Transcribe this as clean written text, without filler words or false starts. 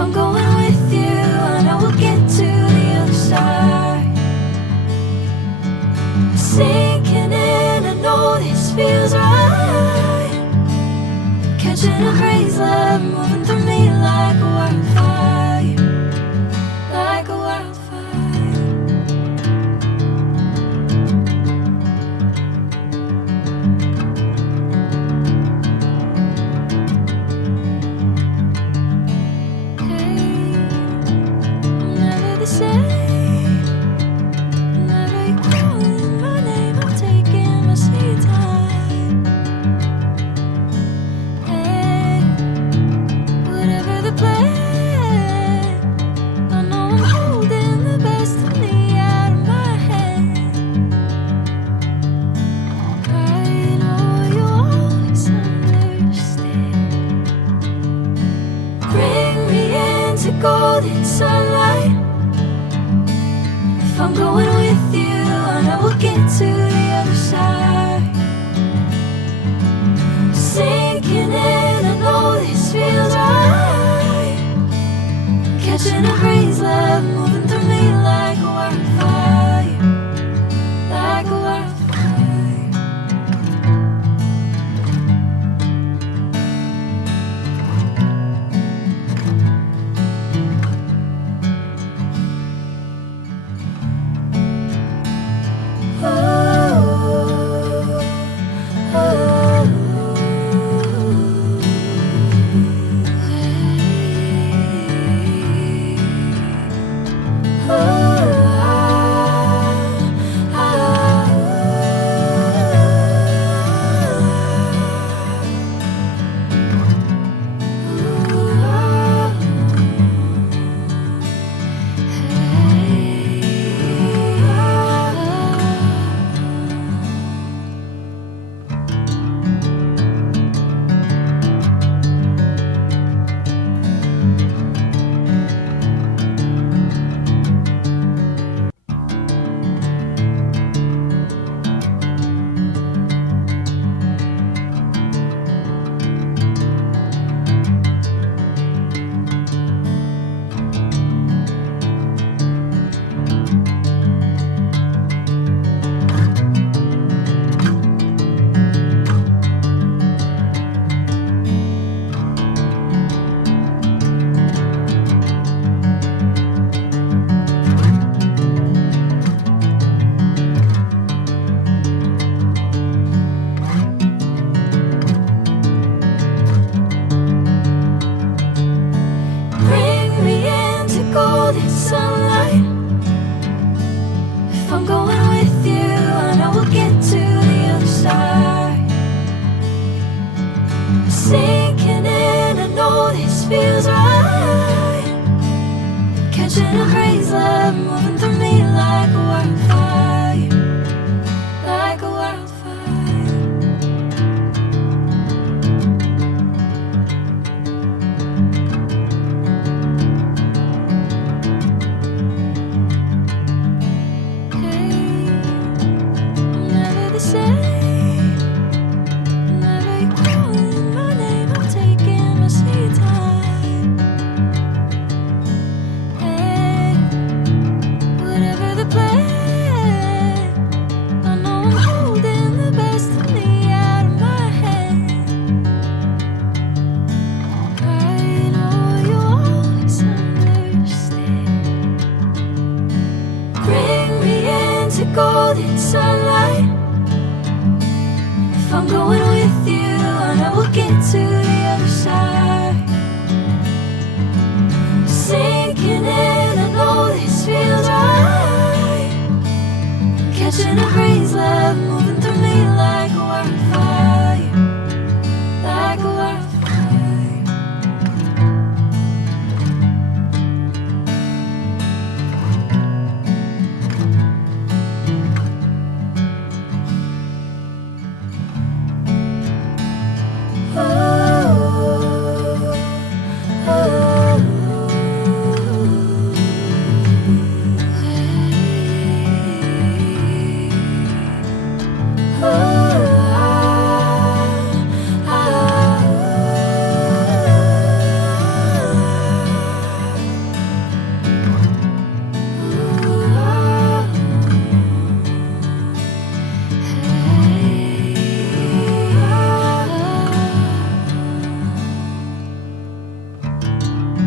I'm going with you, I know we'll get to the other side. Sinking in, I know this feels right. Catching a crazy love, moving through me like a wildfire, like a wildfire. Golden sunlight. If I'm going with you, I know we'll get to the other side. Sinking in, I know this feels right. Catching a crazy love, moving through me like a wildfire, like a wildfire. Sunlight. If I'm going with you, I know we'll get to the other side. Sinking in, I know this feels right. Catching a crazy love, moving through me like a wildfire, like a wildfire. Golden sunlight. If I'm going with you, I know we'll get to the